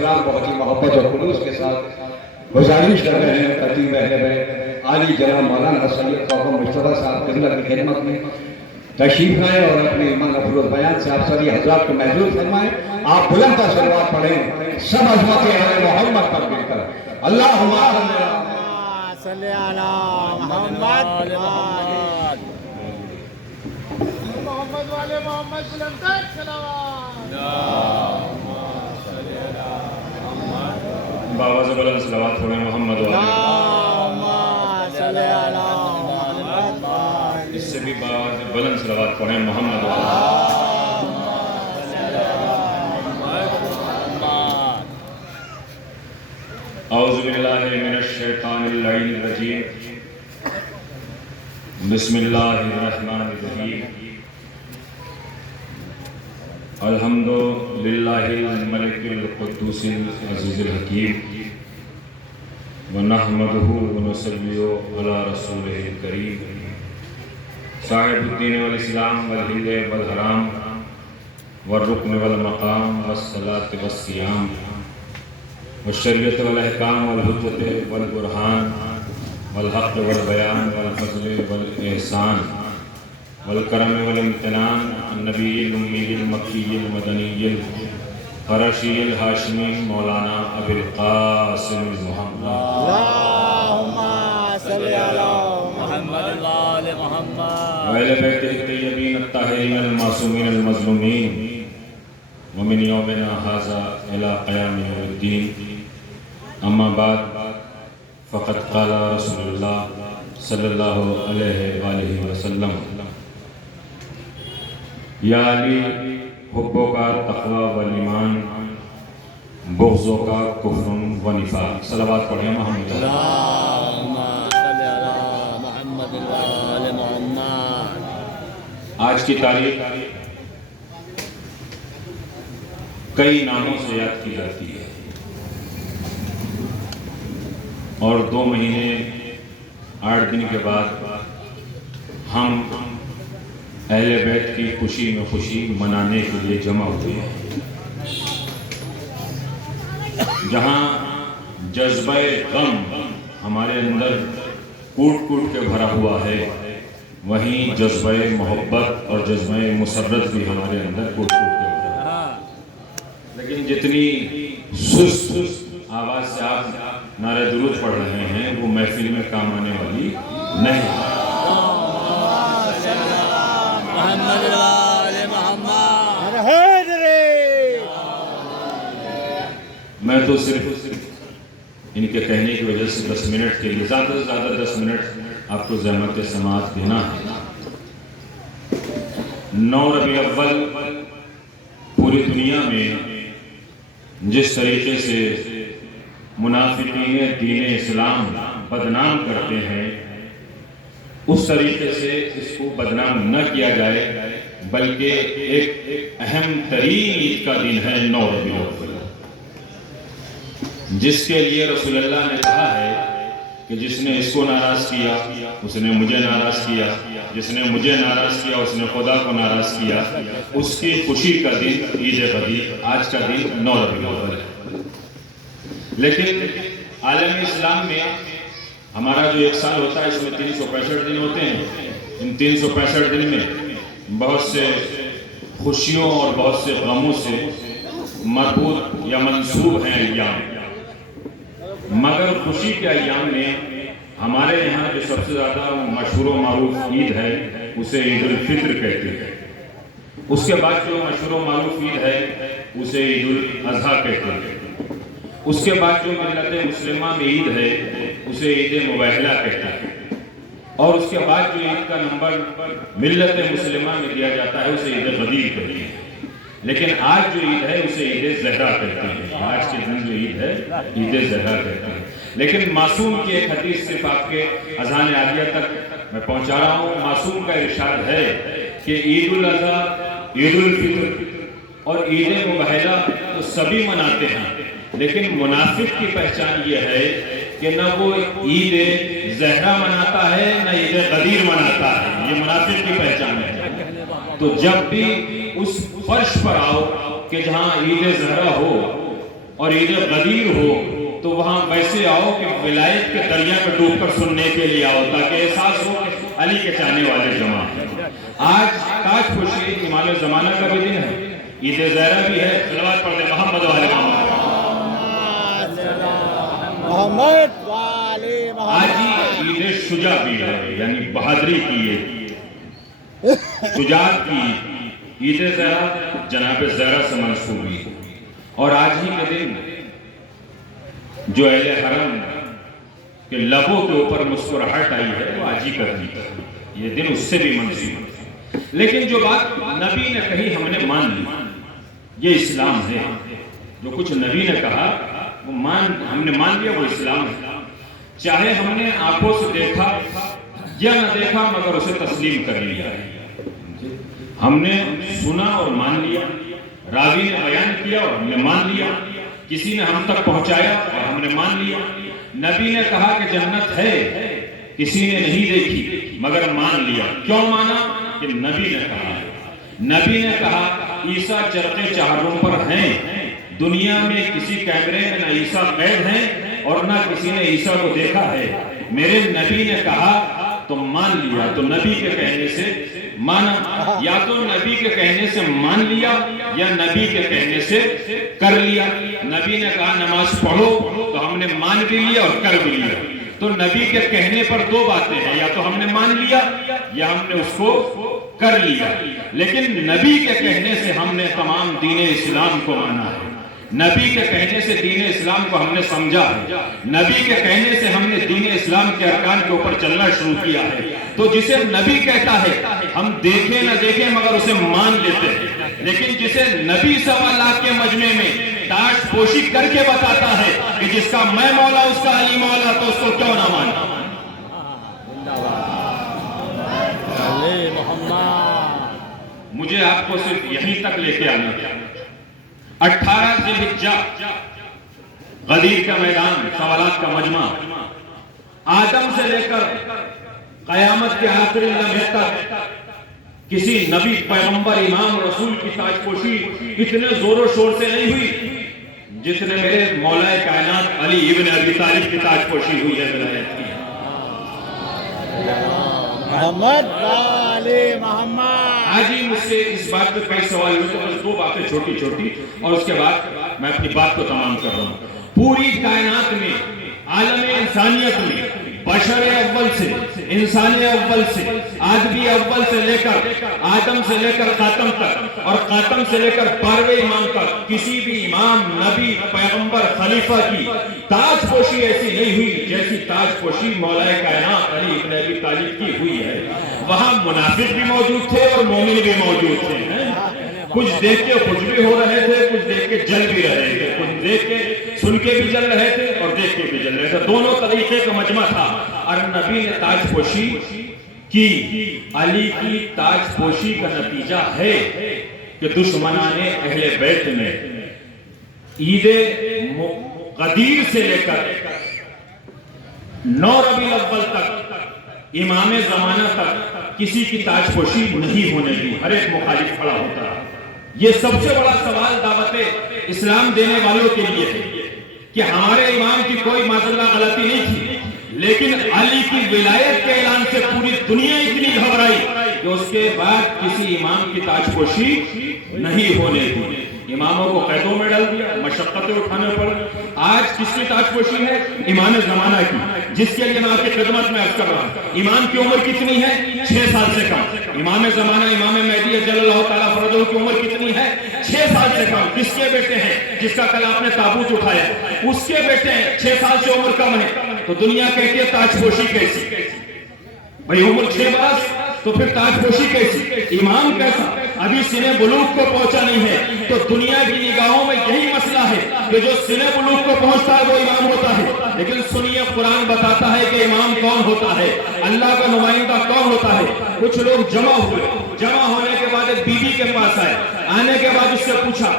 السلام بہت ہی محبت اور خلوص کے ساتھ گزارش کر رہے ہیں خطیب اہل بیت عالی جناب مولانا سید توفیق مجتبیٰ صاحب قبلہ کی خدمت میں تشریف لائیں اور اپنے ایمان افروز بیان سے آپ سبھی حضرات کو محظوظ فرمائیں. آپ بلند تر صلوات پڑھیں سب عظمت اہل محمد پر مل کر. اللہم صلی علی محمد محمد والے محمد بلند تر صلوات. بآواز بلند صلوات پڑھیں محمد صلی علی محمد. اس سے بھی بآواز بلند صلوات پڑھیں محمد اعوذ باللہ من الشیطان اللعین الرجیم. بسم اللہ الرحمن الرحیم. الحمد للہ الملک القدوس العزیز الحکیم ونحمدہ ونصلی علی رسولہ الکریم صاحب الدین والاسلام والحل والحرام والرکن والمقام والصلاة والصیام والشریعت والاحکام والحجت والبرہان والحق والبیان والفضل والاحسان والکرم والامتنان النبی الامی المکی المدنی القرشی الہاشمی مولانا ابی القاسم محمد. اللہم صلی علی محمد وآل محمد وإلى بيته الطيبين الطاهرين المعصومين المظلومين ومن يومنا هذا إلى قيام يوم الدين. أما بعد فقد قال رسول الله صلى الله عليه وآله وسلم یا علی حبوں کا تقوی والایمان بغضوں کا کفر و نفاق. صلوات پڑھیں محمد. اللہم صلی علی محمد وآل محمد. آج کی تاریخ کئی ناموں سے یاد کی جاتی ہے اور 2 مہینے 8 دن کے بعد ہم اہل بیت کی خوشی میں خوشی منانے کے لیے جمع ہوئے ہیں. جہاں جذبہ غم ہمارے اندر کوٹ کوٹ کے بھرا ہوا ہے وہیں جذبہ محبت اور جذبہ مسرت بھی ہمارے اندر کوٹ کوٹ کے بھرا ہے. لیکن جتنی سست آواز سے آپ نعرہ درود پڑھ رہے ہیں وہ محفل میں کام آنے والی نہیں ہے. محمد وآل محمد حیدری. میں تو صرف ان کے کہنے کی وجہ سے 10 منٹ کے لیے زیادہ سے زیادہ 10 منٹ آپ کو زحمت سماعت دینا ہے. 9 ربیع الاول پوری دنیا میں جس طریقے سے منافقین دین اسلام بدنام کرتے ہیں اس طریقے سے اس کو بدنام نہ کیا جائے بلکہ ایک اہم ترین عید کا دن ہے 9 ربیع الاول جس کے لیے رسول اللہ نے کہا ہے کہ جس نے اس کو ناراض کیا اس نے مجھے ناراض کیا, جس نے مجھے ناراض کیا اس نے خدا کو ناراض کیا. اس کی خوشی کا دن عید غدیر آج کا دن 9 ربیع الاول ہے. لیکن عالم اسلام میں ہمارا جو 1 سال ہوتا ہے اس میں 365 دن ہوتے ہیں. ان 365 دن میں بہت سے خوشیوں اور بہت سے غموں سے مربوط یا منسوب ہیں ایام. مگر خوشی کے ایام میں ہمارے یہاں جو سب سے زیادہ مشہور و معروف عید ہے اسے عید الفطر کہتے ہیں. اس کے بعد جو مشہور و معروف عید ہے اسے عید الاضحیٰ کہتے ہیں. اس کے بعد جو ملت مسلمہ میں عید ہے اسے عید مباہلہ کہتے ہیں. اور اس کے بعد جو عید کا نمبر ملت مسلمہ میں دیا جاتا ہے اسے عید غدیر کہتے ہیں. لیکن آج جو عید ہے اسے عید زہرا کہتے ہیں. آج کے دن جو عید ہے عید زہرا کہتے ہیں. لیکن معصوم کی ایک حدیث صرف آپ کے اذان عالیہ تک میں پہنچا رہا ہوں. معصوم کا ارشاد ہے کہ عید الاضحیٰ, عید الفطر اور عید مباہلہ تو سبھی مناتے ہیں لیکن منافق کی پہچان یہ ہے کہ نہ وہ عید زہرا مناتا ہے نہ عید غدیر مناتا ہے. یہ منافق کی پہچان ہے. تو جب بھی اس فرش پر آؤ کہ جہاں عید زہرا ہو اور عید غدیر ہو تو وہاں ویسے آؤ کہ ولایت کے دریا میں ڈوب کر سننے کے لیے آؤ، تاکہ احساس ہو کہ علی کے چاہنے والے جمع ہیں۔ آج تاج پوشی امام زمانہ کا بھی دن ہے، عید زہرہ بھی ہے، صلوات پڑھتے محمد والے محمد۔ محمد والے آج ہی عید شجاع بھی ہے، یعنی بہادری کی ہے، شجاعت کی عید زہرہ جناب زہرہ سے منسوب ہے۔ اور آج ہی کے دن جو اہل حرم کے لبوں کے اوپر مسکراہٹ آئی ہے وہ آج ہی کا دن ہے، یہ دن اس سے بھی منسوب ہے۔ لیکن جو بات نبی نے کہی ہم نے مان لی، یہ اسلام ہے۔ جو کچھ نبی نے کہا وہ ہم نے مان لیا، وہ اسلام ہے۔ چاہے ہم نے آنکھوں سے دیکھا یا نہ دیکھا، مگر اسے تسلیم کر لیا ہے۔ ہم نے سنا اور مان لیا، راوی نے بیان کیا اور ہم نے مان لیا، کسی نے ہم تک پہنچایا اور ہم نے مان لیا۔ نبی نے کہا کہ جنت ہے، کسی نے نہیں دیکھی مگر مان لیا۔ کیوں مانا؟ کہ نبی نے کہا ہے۔ نبی نے کہا عیسیٰ چرتے چہاروں پر ہیں، دنیا میں کسی کیمرے میں نہ عیسیٰ قید ہیں اور نہ کسی نے عیسیٰ کو دیکھا ہے، میرے نبی نے کہا تو مان لیا۔ تو نبی کے کہنے سے مانا، یا تو نبی کے کہنے سے مان لیا یا نبی کے کہنے سے کر لیا۔ نبی نے کہا نماز پڑھو تو ہم نے مان بھی لیا اور کر بھی لیا۔ تو نبی کے کہنے پر دو باتیں ہیں، یا تو ہم نے مان لیا یا ہم نے اس کو کر لیا۔ لیکن نبی کے کہنے سے ہم نے تمام دین اسلام کو مانا ہے، نبی کے کہنے سے دین اسلام کو ہم نے سمجھا ہے، نبی کے کہنے سے ہم نے دین اسلام کے ارکان کے اوپر چلنا شروع کیا ہے۔ تو جسے نبی کہتا ہے ہم دیکھیں نہ دیکھیں مگر اسے مان لیتے ہیں، لیکن جسے نبی 1.25 لاکھ کے مجمع میں تاج پوشی کر کے بتاتا ہے کہ جس کا میں مولا اس کا علی مولا، تو اس کو کیوں نہ مانا۔ مجھے آپ کو صرف یہیں تک لے کے آنا ہے۔ 18 ذی الحجہ، غدیر کا میدان، سوالات کا مجمع، آدم سے لے کر قیامت کے آخری لمحے تک کسی نبی پیغمبر امام رسول کی تاج پوشی اتنے زور و شور سے نہیں ہوئی جتنے میرے مولا کائنات علی ابن ابی طالب کی تاج پوشی ہوئی ہے ولایت کی۔ محمد والے محمد۔ آج ہی مجھ سے اس بات پہ کئی سوال ہوتے ہیں، بس 2 باتیں چھوٹی چھوٹی اور اس کے بعد میں اپنی بات کو تمام کر رہا ہوں۔ پوری کائنات میں، عالم انسانیت میں، بشر اول سے، انسان اول سے، آدمی اول سے لے کر آدم سے لے کر خاتم تک، اور خاتم سے لے کر 12ویں امام تک، کسی بھی امام، نبی، پیغمبر، خلیفہ کی تاج پوشی ایسی نہیں ہوئی جیسی تاج پوشی مولا کائنات علی ابن ابی طالب کی ہوئی ہے۔ وہاں منافق بھی موجود تھے اور مومن بھی موجود تھے، کچھ دیکھ کے خوش بھی ہو رہے تھے، کچھ دیکھ کے جل بھی رہے تھے، کچھ دیکھ کے سن کے بھی جل رہے تھے اور دیکھ کے بھی جل رہے تھے، دونوں طریقے کا مجمع تھا۔ اور نبی نے تاج پوشی کی۔ علی کی تاج پوشی کا نتیجہ ہے کہ دشمنان اہل بیت نے عید غدیر سے لے کر 9 ربیع الاول تک، امام زمانہ تک کسی کی تاج پوشی نہیں ہونے دی، ہر ایک مخالف کھڑا ہوتا ہے۔ یہ سب سے بڑا سوال دعوت اسلام دینے والوں کے لیے ہے کہ ہمارے امام کی کوئی معذاللہ غلطی نہیں تھی، لیکن علی کی ولایت کے اعلان سے پوری دنیا اتنی گھبرائی کہ اس کے بعد کسی امام کی تاج پوشی نہیں ہونے دی، اماموں کو قیدوں میں ڈال دیا، مشقتیں اٹھانے پڑ۔ آج کس کی تاج پوشی ہے؟ امام زمانہ کی، جس کے لیے میں آپ کی خدمت میں عرض کر رہا ہوں۔ امام کی عمر کتنی ہے؟ 6 سال سے کم۔ امام زمانہ امام مہدی جل اللہ تعالیٰ فرجہ کی عمر کتنی ہے؟ 6 سال سے کم۔ کس کے بیٹے ہیں؟ جس کا کل آپ نے تابوت اٹھایا، اس کے بیٹے ہیں، 6 سال سے عمر کم ہے۔ تو دنیا کہتی ہے تاج پوشی کیسی؟ بھئی عمر 6 برس تو پھر تاج پوشی کیسی؟ امام کیسا؟ ابھی سنہ بلوغ کو پہنچا نہیں ہے۔ تو دنیا کی نگاہوں میں یہی مسئلہ ہے کہ جو سنہ بلوغ کو پہنچتا ہے وہ امام ہوتا ہے، لیکن سنیے قرآن بتاتا ہے کہ امام کون ہوتا ہے، اللہ کا نمائندہ کون ہوتا ہے۔ کچھ لوگ جمع ہوئے، جمع ہونے کے بعد ایک بی بی کے پاس آئے، آنے کے بعد اس سے پوچھا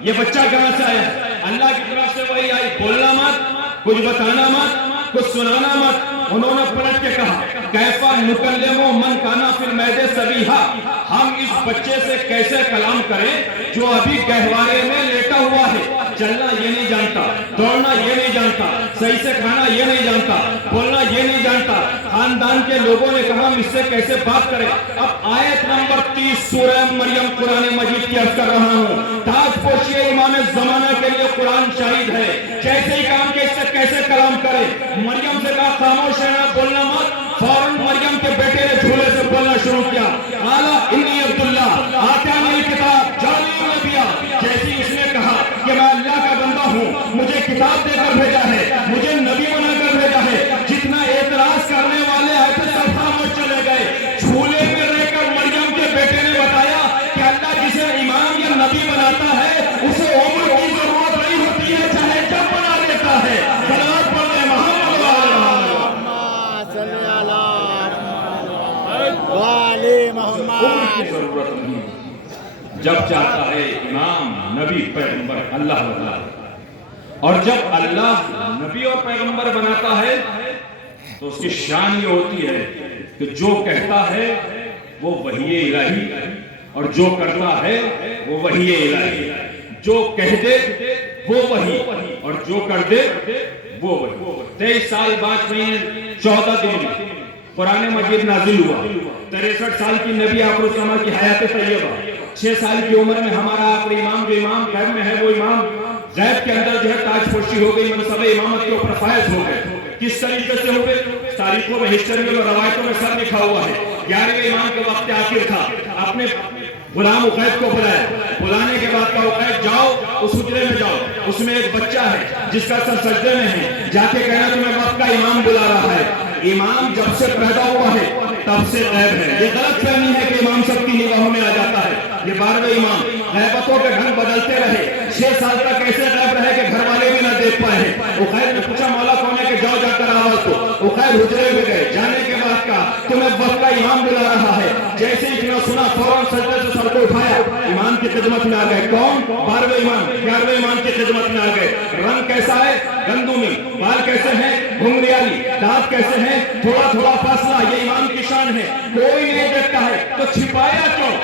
یہ بچہ کہاں سے آیا؟ اللہ کی طرف سے وہی آئی، بولنا مت، کچھ بتانا مت، کچھ سنانا مت، انہوں نے پلٹ کے کہا کیفا نکلمو من کانا فی المیدے سبیہا، ہم اس بچے سے کیسے کلام کریں جو ابھی گہوارے میں لیٹا ہوا ہے، چلنا یہ نہیں جانتا، دوڑنا یہ نہیں جانتا، صحیح سے کھانا یہ نہیں جانتا، بولنا یہ نہیں جانتا۔ خاندان کے لوگوں نے کہا ہم اس سے کیسے بات کریں۔ اب آیت نمبر 30 سورہ مریم قرآن مجید کی عرض کر رہا ہوں، تاج پوشی امام زمانہ کے لیے قرآن شاہد ہے، جیسے ہی کام کے اس سے کیسے کلام کرے۔ مریم سے کہا خاموش ہے، نہ بولنا مت۔ فوراً مریم کے بیٹے نے جھولے سے بولنا شروع کیا، قالا انی عبداللہ آتانی الکتاب جعلنی نبیا۔ جیسے اس نے کہا کہ میں اللہ کا بندہ ہوں، مجھے کتاب دے کر بھیجا ہے، مجھے نبی بنا کر بھیجا ہے، جتنا اعتراض کرنے والے آئے تھے سب خاموش چلے گئے۔ جھولے میں رہ کر مریم کے بیٹے نے بتایا کہ اللہ جسے امام یا نبی بناتا ہے اسے عمر کی ضرورت نہیں ہوتی ہے، چاہے جب بنا دیتا ہے۔ صلوات پڑھیں محمد والی عمر محمد۔ کی ضرورت نہیں، جب چاہتا ہے امام نبی پیغمبر اللہ بناتا ہے، اور جب اللہ نبی اور پیغمبر بناتا ہے تو اس کی شان یہ ہوتی ہے کہ جو کہتا ہے وہ وحی الہی، اور جو کرتا ہے وہ وحی الہی، جو کہہ دے وہ وحی اور جو کر دے وہ وحی۔ 23 سال 5 مہینے 14 دن میں قرآن مجید نازل ہوا، 63 سال کی نبی آخر الزماں کی حیات طیبہ، 6 سال کی عمر میں ہمارا آخری امام جو امام غیب میں ہے وہ امام غیب کے اندر جو ہے تاج پوشی ہو گئی، منصب امامت کے اوپر فائز ہو گئے۔ کس طریقے سے ہو گئے؟ تاریخوں میں، ہسٹری میں، روایتوں میں سب لکھا ہوا ہے۔ 11ویں امام کے وقت آخر تھا، اپنے غلام عقید کو بلایا، بلانے کے بعد کہا عقید جاؤ اس حجرے میں جاؤ، اس میں ایک بچہ ہے جس کا سر سجدے میں ہے، جا کے کہنا تمہیں وقت کا امام بلا رہا ہے۔ امام جب سے پیدا ہوا ہے تب سے غیب ہے، یہ غلط فہمی ہے کہ امام سب کی نگاہوں میں آ جاتا ہے۔ یہ 12ویں امام غیبتوں کے ڈھنگ بدلتے رہے، 6 سال تک ایسے غیب رہے کہ گھر والے بھی نہ دیکھ پائے ہیں۔ عقید نے پوچھا مولا کون ہے کہ جاؤ جا کر آواز دو۔ عقید حجرے میں گئے، جانے کے بعد کہا تمہیں وقت کا امام بلا رہا ہے۔ جیسے ہی سنا فوراً سجدے سے سر کو اٹھایا، امام کی خدمت میں آ گئے۔ کون؟ 12ویں امام 11ویں امام کی خدمت میں آ گئے۔ رنگ کیسا ہے؟ گندمی۔ بال کیسے ہیں؟ گھنگریالی۔ دانت کیسے ہیں؟ تھوڑا تھوڑا فاصلہ۔ یہ امام کی شان ہے، کوئی نہیں دیکھتا ہے تو چھپایا کیوں؟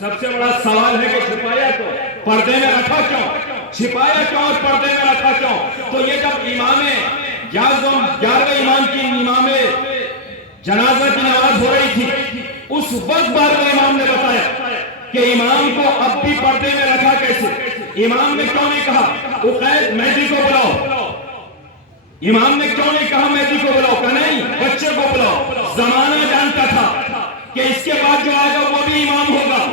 سب سے بڑا سوال ہے کہ چھپایا کیوں، پردے میں رکھا کیوں، چھپایا کیوں اور پردے میں رکھا کیوں؟ تو یہ جب امام 11ویں امام کی امام جنازہ کی نماز ہو رہی تھی، اس وقت 12ویں امام نے بتایا کہ امام کو اب بھی پردے میں رکھا کیسے۔ امام نے کیوں نہیں کہا عقید مہدی کو بلاؤ؟ امام نے کیوں نہیں کہا مہدی کو بلاؤ؟ کہ نہیں، بچے کو بلاؤ۔ زمانہ جانتا تھا کہ اس کے بعد جو آئے گا وہ بھی امام ہوگا،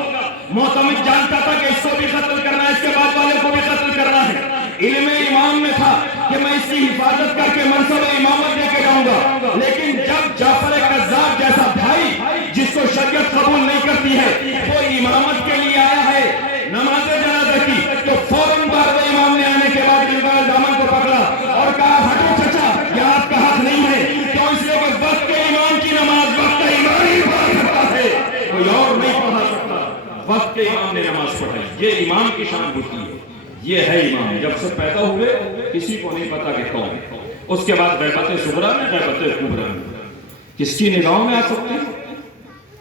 معتمد جانتا تھا کہ اس کو بھی قتل کرنا ہے، اس کے بعد والے کو بھی قتل کرنا ہے۔ علم امام میں تھا کہ میں اس کی حفاظت کر کے منصب امامت دے کے جاؤں گا، لیکن جب جعفر کذاب جیسا بھائی جس کو شریعت قبول نہیں کرتی ہے وہ امامت کے لیے آیا ہے نماز جنازہ کی، تو فوراً 12ویں امام نے آنے کے بعد دامن کو پکڑا اور کہا ہٹو چچا، یہ آپ کا حق نہیں ہے۔ کیوں؟ اس لیے کہ وقت کے امام کی نماز وقت کا امام ہی پڑھا سکتا ہے، کوئی اور نہیں پڑھا سکتا۔ وقت کے امام نے نماز پڑھائی، یہ امام کی شان ہوتی ہے، یہ ہے امام۔ جب سے پیدا ہوئے کسی کو نہیں پتا کہ کون۔ اس کے بعد غیبت صغریٰ میں، غیبت کبریٰ میں کس کی نگاہوں میں آ سکتے ہیں؟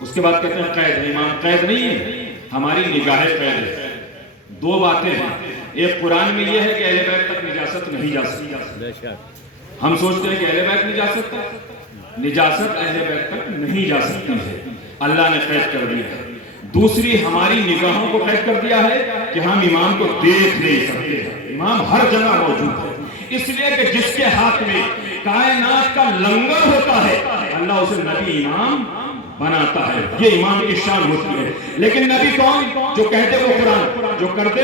اس کے بعد کہتے ہیں قید۔ امام قید نہیں ہے، ہماری نگاہ قید ہے۔ 2 باتیں ہیں، ایک قرآن میں یہ ہے کہ اہل بیت تک نجاست نہیں جا سکتی۔ ہم سوچتے ہیں کہ اہل بیت نہیں جا سکتا، نجاست اہل بیت تک نہیں جا سکتی ہے، اللہ نے قید کر دیا ہے۔ دوسری ہماری نگاہوں کو قید کر دیا ہے کہ ہم امام کو دیکھ نہیں سکتے، امام ہر جگہ موجود ہے، اس لیے کہ جس کے ہاتھ میں کائنات کا لنگر ہوتا ہے اللہ اسے نبی امام بناتا ہے، یہ امام کی شان ہوتی ہے۔ لیکن نبی کون؟ جو کہتے وہ قرآن، جو کرتے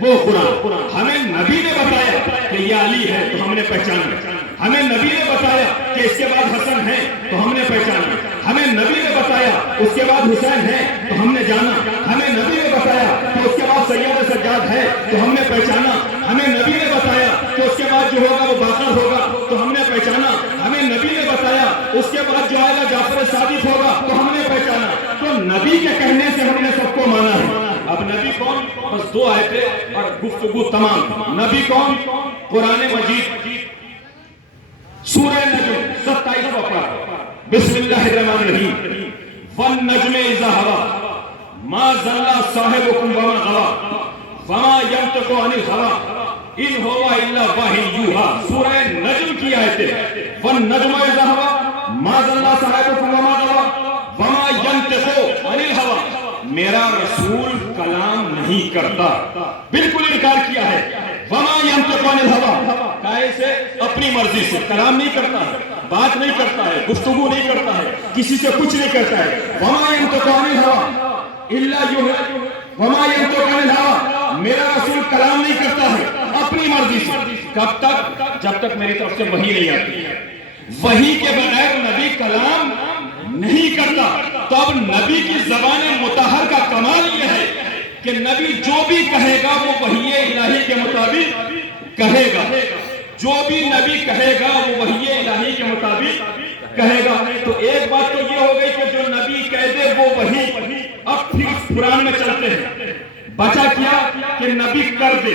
وہ قرآن۔ ہمیں نبی نے بتایا کہ یہ علی ہے تو ہم نے پہچانا، ہمیں نبی نے بتایا کہ اس کے بعد حسن ہے تو ہم نے پہچانا، ہمیں نبی نے بتایا اس کے بعد حسین ہے تو ہم نے جانا، ہمیں نبی نے بتایا کہ اس کے بعد سید سجاد ہے تو ہم نے پہچانا، ہمیں نبی نے بتایا کہ اس کے بعد جو ہوگا وہ باقر ہوگا تو ہم نے پہچانا، ہمیں نبی نے بتایا اس کے بعد جو آئے گا جعفر صادق ہوگا تو ہم نے پہچانا۔ تو نبی کے کہنے سے ہم نے سب کو مانا ہے۔ اب نبی کون؟ بس 2 آیتیں اور گفتگو تمام۔ نبی کون؟ قرآن مجید سورہ نجم 27 بسم اللہ الرحمن الرحیم والنجم اذا ہوا ما ضل صاحبکم وما غوا وما ینطق عن الہوا ان ہوا الا وحی یوحا. سورہ نجم کی آیتیں. والنجم اذا ہوا ما ضل صاحبکم وما غوا وما ینطق عن الہوا. میرا رسول کلام نہیں کرتا، بالکل انکار کیا ہے. وما ینطق عن الہوا، کائے سے اپنی مرضی سے کلام نہیں کرتا ہے، بات نہیں کرتا ہے، گفتگو نہیں کرتا ہے، کسی سے کچھ نہیں کرتا ہے. وما ینطق عن الہوا الا یوحا. وما ینطق عن الہوا، میرا رسول کلام نہیں کرتا ہے اپنی مرضی سے. کب تک؟ جب تک میری طرف سے وحی نہیں آتی. وحی کے بغیر نبی کلام نہیں کرتا. تو اب نبی کی زبان مطہر کا کمال یہ ہے کہ نبی جو بھی کہے گا وہ وحی الہی کے مطابق کہے گا. جو بھی نبی کہے گا وہ وحی الہی کے مطابق کہے گا. تو ایک بات تو یہ ہو گئی کہ جو نبی کہہ دے وہ وحی. اب پھر اس قرآن میں چلتے ہیں. بچا کیا کہ نبی کر دے.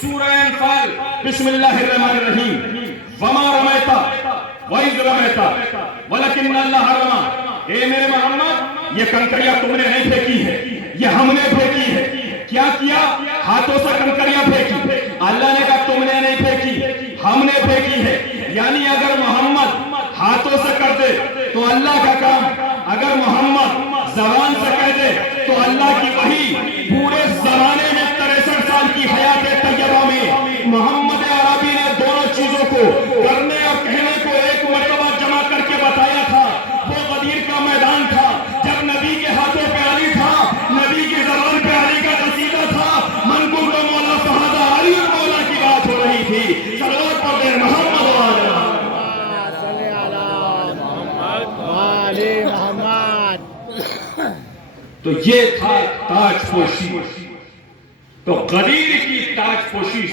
سورہ انفال بسم اللہ الرحمن الرحیم وما رمیتا وَإِذْ رَمَيْتَ وَلَكِنَّ اللَّهَ رَمَى. اے میرے محمد، یہ کنکریاں تم نے نہیں پھینکی ہے، یہ ہم نے پھینکی ہے. کیا کیا؟ ہاتھوں سے کنکریاں پھینکی. اللہ نے کہا تم نے نہیں پھینکی، ہم نے پھینکی ہے. یعنی اگر محمد ہاتھوں سے کر دے تو اللہ کا کام، اگر محمد زبان سے کہہ دے تو اللہ کی وحی. پورے زمانے میں 63 سال کی حیات طیبہ میں محمد عربی نے دونوں چیزوں کو، کرنے اور کہنے کو، ایک مرتبہ جمع کر کے بتایا تھا. وہ غدیر کا میدان تھا جب نبی کے ہاتھوں پہ علی تھا، نبی کی زبان پہ علی کا قصیدہ تھا. منقول کو مولا فہذا علی مولا کی بات ہو رہی تھی. صلوات پڑھ دیں محمد وعلی صلی علی محمد وعلی محمد. تو یہ تھا تاج پوشی. تو غدیر کی تاج پوشی